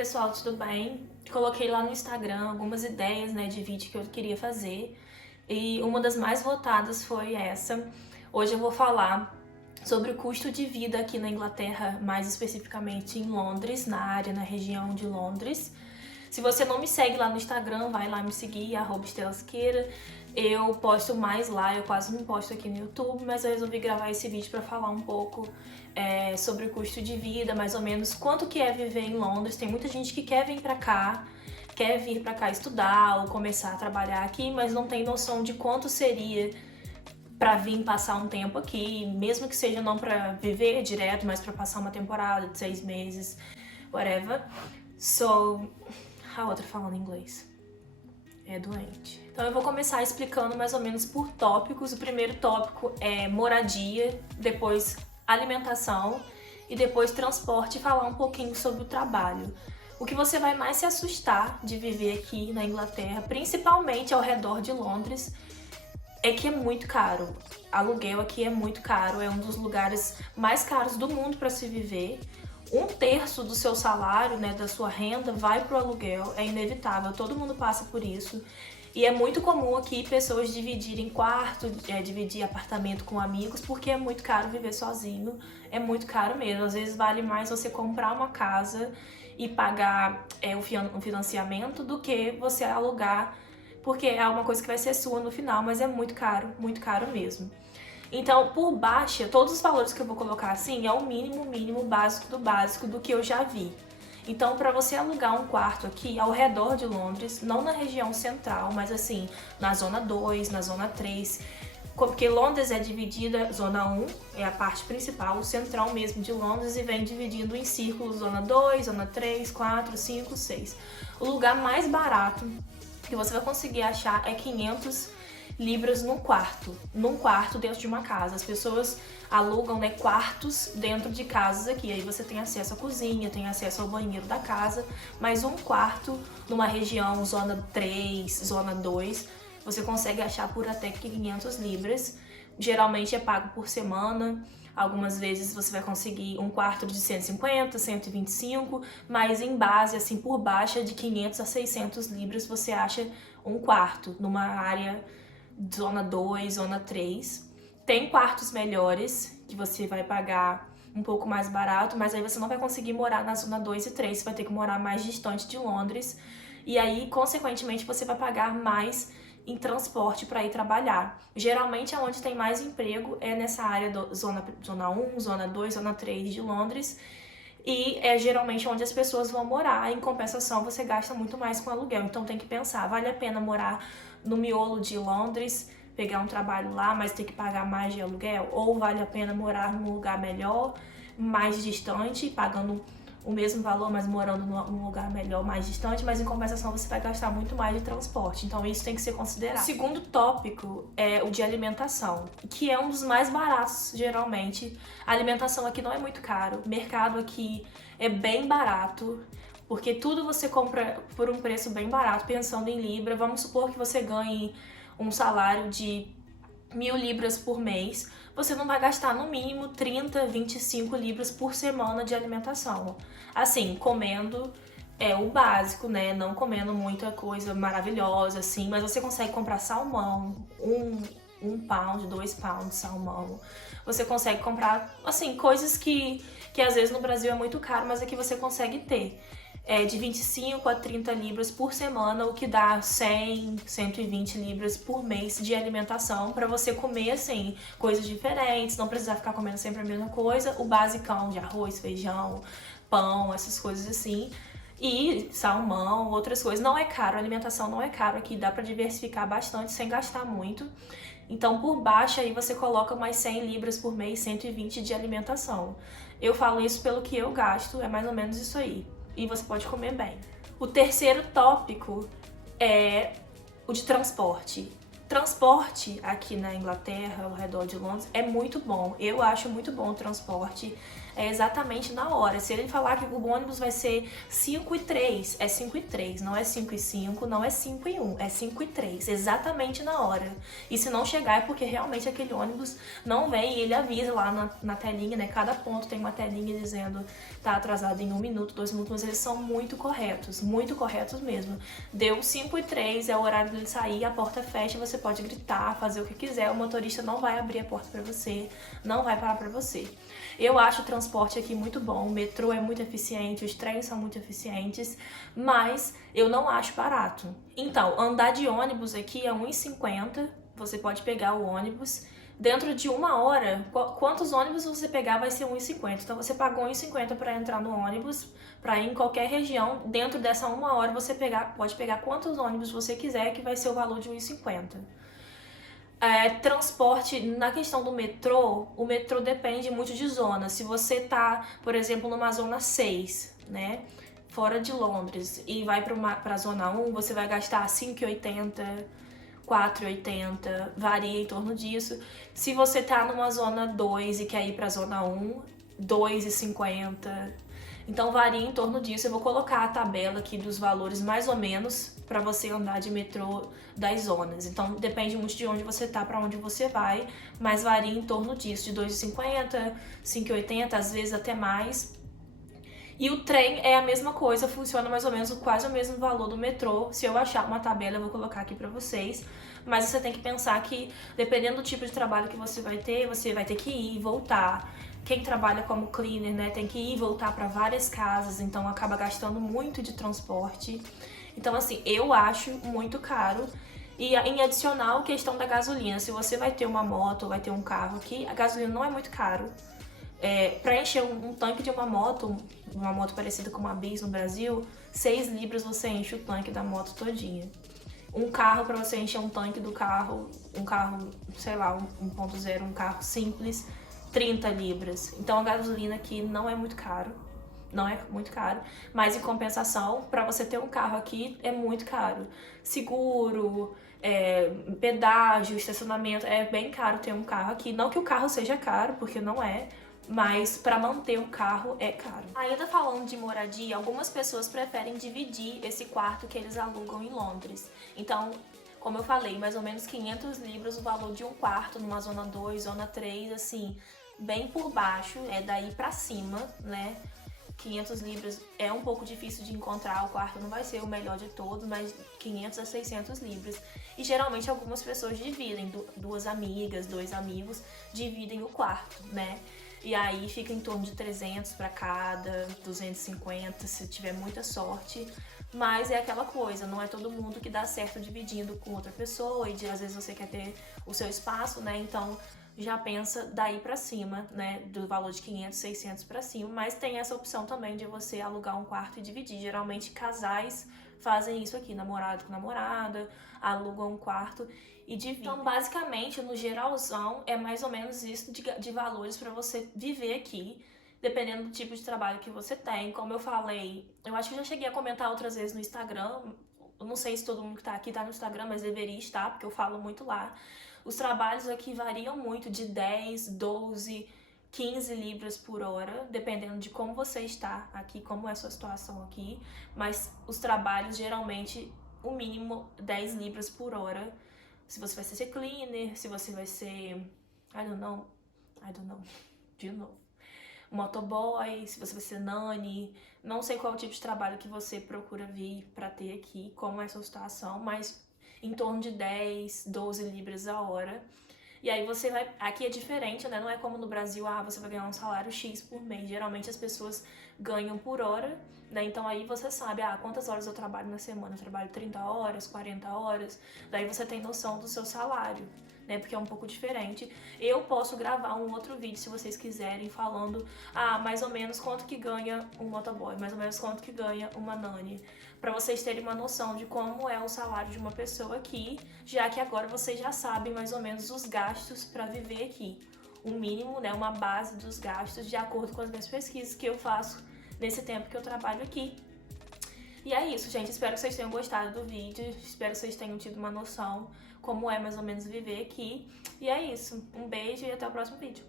pessoal, tudo bem? Coloquei lá no Instagram algumas ideias, né, de vídeo que eu queria fazer e uma das mais votadas foi essa. Hoje eu vou falar sobre o custo de vida aqui na Inglaterra, mais especificamente em Londres, na região de Londres. Se você não me segue lá no Instagram, vai lá me seguir, @estelasqueira. Eu posto mais lá, eu quase não posto aqui no YouTube, mas eu resolvi gravar esse vídeo para falar um pouco sobre o custo de vida, mais ou menos quanto que é viver em Londres. Tem muita gente que quer vir pra cá estudar ou começar a trabalhar aqui, mas não tem noção de quanto seria pra vir passar um tempo aqui, mesmo que seja não pra viver direto, mas pra passar uma temporada de 6 meses, whatever. A outra falando inglês. É doente. Então eu vou começar explicando mais ou menos por tópicos. O primeiro tópico é moradia, depois alimentação e depois transporte e falar um pouquinho sobre o trabalho. O que você vai mais se assustar de viver aqui na Inglaterra, principalmente ao redor de Londres, é que é muito caro. Aluguel aqui é muito caro, é um dos lugares mais caros do mundo para se viver. 1/3 do seu salário, né, da sua renda, vai pro aluguel, é inevitável, todo mundo passa por isso. E é muito comum aqui pessoas dividirem quarto, dividir apartamento com amigos, porque é muito caro viver sozinho, é muito caro mesmo. Às vezes vale mais você comprar uma casa e pagar o financiamento do que você alugar, porque é uma coisa que vai ser sua no final, mas é muito caro mesmo. Então, por baixa, todos os valores que eu vou colocar assim é o mínimo básico do que eu já vi. Então, para você alugar um quarto aqui ao redor de Londres, não na região central, mas assim, na zona 2, na zona 3, porque Londres é dividida, zona 1 é a parte principal, o central mesmo de Londres, e vem dividindo em círculos, zona 2, zona 3, 4, 5, 6. O lugar mais barato que você vai conseguir achar é 500 libras num quarto dentro de uma casa. As pessoas alugam, né, quartos dentro de casas aqui, aí você tem acesso à cozinha, tem acesso ao banheiro da casa, mas um quarto numa região zona 3, zona 2, você consegue achar por até 500 libras, geralmente é pago por semana. Algumas vezes você vai conseguir um quarto de 150, 125, mas em base, assim, por baixa, de 500 a 600 libras você acha um quarto numa área zona 2, zona 3. Tem quartos melhores que você vai pagar um pouco mais barato, mas aí você não vai conseguir morar na zona 2 e 3, você vai ter que morar mais distante de Londres. E aí, consequentemente, você vai pagar mais em transporte para ir trabalhar. Geralmente, onde tem mais emprego é nessa área do zona 1, zona 2, zona 3 de Londres. E é geralmente onde as pessoas vão morar. Em compensação, você gasta muito mais com aluguel. Então tem que pensar, vale a pena morar no miolo de Londres, pegar um trabalho lá, mas ter que pagar mais de aluguel? Ou vale a pena morar num lugar melhor, mais distante, pagando o mesmo valor, mas morando num lugar melhor, mais distante, mas em compensação você vai gastar muito mais de transporte. Então isso tem que ser considerado. O segundo tópico é o de alimentação, que é um dos mais baratos, geralmente. A alimentação aqui não é muito caro, o mercado aqui é bem barato, porque tudo você compra por um preço bem barato, pensando em libra. Vamos supor que você ganhe um salário de 1.000 libras por mês, você não vai gastar no mínimo 30, 25 libras por semana de alimentação. Assim, comendo o básico, né? Não comendo muita coisa maravilhosa, assim, mas você consegue comprar salmão, um pound, 2 pounds de salmão. Você consegue comprar, assim, coisas que às vezes no Brasil é muito caro, mas aqui você consegue ter. De 25 a 30 libras por semana, o que dá 100, 120 libras por mês de alimentação para você comer, assim, coisas diferentes, não precisar ficar comendo sempre a mesma coisa, o basicão de arroz, feijão, pão, essas coisas assim, e salmão, outras coisas. Não é caro, a alimentação não é caro aqui, dá para diversificar bastante sem gastar muito. Então, por baixo, aí você coloca mais 100 libras por mês, 120 de alimentação. Eu falo isso pelo que eu gasto, é mais ou menos isso aí. E você pode comer bem. O terceiro tópico é o de transporte. Transporte aqui na Inglaterra, ao redor de Londres, é muito bom. Eu acho muito bom o transporte. é exatamente na hora. Se ele falar que o ônibus vai ser 5:03, é 5:03, não é 5:05, não é 5:01, é 5:03, exatamente na hora. E se não chegar é porque realmente aquele ônibus não vem e ele avisa lá na telinha, né? Cada ponto tem uma telinha dizendo tá atrasado em 1 minuto, 2 minutos, mas eles são muito corretos mesmo. Deu 5:03, é o horário dele sair, a porta fecha, você pode gritar, fazer o que quiser, o motorista não vai abrir a porta pra você, não vai parar pra você. Eu acho o transporte aqui muito bom, o metrô é muito eficiente, os trens são muito eficientes, mas eu não acho barato. Então, andar de ônibus aqui é R$1,50, você pode pegar o ônibus. Dentro de 1 hora, quantos ônibus você pegar vai ser R$1,50. Então você pagou R$1,50 para entrar no ônibus, para ir em qualquer região. Dentro dessa 1 hora você pode pegar quantos ônibus você quiser, que vai ser o valor de R$1,50. Transporte, na questão do metrô, o metrô depende muito de zona. Se você tá, por exemplo, numa zona 6, né, fora de Londres, e vai para a zona 1, você vai gastar R$5,80, R$4,80, varia em torno disso. Se você tá numa zona 2 e quer ir pra zona 1, R$2,50. Então varia em torno disso. Eu vou colocar a tabela aqui dos valores mais ou menos para você andar de metrô das zonas. Então depende muito de onde você tá, para onde você vai, mas varia em torno disso, de R$2,50, R$5,80, às vezes até mais. E o trem é a mesma coisa, funciona mais ou menos quase o mesmo valor do metrô. Se eu achar uma tabela, eu vou colocar aqui pra vocês. Mas você tem que pensar que, dependendo do tipo de trabalho que você vai ter que ir e voltar. Quem trabalha como cleaner, né, tem que ir e voltar para várias casas, então acaba gastando muito de transporte. Então, assim, eu acho muito caro. E em adicional, questão da gasolina. Se você vai ter uma moto ou vai ter um carro aqui, a gasolina não é muito caro. Para encher um tanque de uma moto parecida com uma Bis no Brasil, 6 libras você enche o tanque da moto todinha. Um carro, para você encher um tanque do carro, um carro, sei lá, 1.0, um carro simples, 30 libras. Então a gasolina aqui não é muito caro, mas em compensação, para você ter um carro aqui é muito caro. Seguro, pedágio, estacionamento, é bem caro ter um carro aqui. Não que o carro seja caro, porque não é, mas para manter o carro é caro. Ainda falando de moradia, algumas pessoas preferem dividir esse quarto que eles alugam em Londres. Então, como eu falei, mais ou menos 500 libras o valor de um quarto numa zona 2, zona 3, assim, bem por baixo, é daí pra cima, né? 500 libras é um pouco difícil de encontrar, o quarto não vai ser o melhor de todos, mas 500 a 600 libras. E geralmente algumas pessoas dividem, 2 amigas, 2 amigos, dividem o quarto, né? E aí fica em torno de 300 para cada, 250 se tiver muita sorte. Mas é aquela coisa, não é todo mundo que dá certo dividindo com outra pessoa e às vezes você quer ter o seu espaço, né? Então já pensa daí pra cima, né? Do valor de 500, 600 pra cima. Mas tem essa opção também de você alugar um quarto e dividir. Geralmente casais fazem isso aqui, namorado com namorada, alugam um quarto e dividem. Então, basicamente, no geralzão, é mais ou menos isso de valores para você viver aqui, dependendo do tipo de trabalho que você tem. Como eu falei, eu acho que eu já cheguei a comentar outras vezes no Instagram, eu não sei se todo mundo que tá aqui tá no Instagram, mas deveria estar, porque eu falo muito lá. Os trabalhos aqui variam muito, de 10, 12, 15 libras por hora, dependendo de como você está aqui, como é a sua situação aqui. Mas os trabalhos, geralmente, o mínimo 10 libras por hora. Se você vai ser cleaner, se você vai ser, I don't know, de novo, motoboy, se você vai ser nanny, não sei qual tipo de trabalho que você procura vir pra ter aqui, como é a sua situação, mas em torno de 10, 12 libras a hora. E aí você vai, aqui é diferente, né? Não é como no Brasil, você vai ganhar um salário X por mês. Geralmente as pessoas ganham por hora, né? Então aí você sabe, quantas horas eu trabalho na semana? Eu trabalho 30 horas, 40 horas. Daí você tem noção do seu salário, né? Porque é um pouco diferente. Eu posso gravar um outro vídeo, se vocês quiserem, falando, mais ou menos quanto que ganha um motoboy, mais ou menos quanto que ganha uma nanny, para vocês terem uma noção de como é o salário de uma pessoa aqui, já que agora vocês já sabem mais ou menos os gastos para viver aqui. Um mínimo, né, uma base dos gastos de acordo com as minhas pesquisas que eu faço nesse tempo que eu trabalho aqui. E é isso, gente. Espero que vocês tenham gostado do vídeo. Espero que vocês tenham tido uma noção como é mais ou menos viver aqui. E é isso. Um beijo e até o próximo vídeo.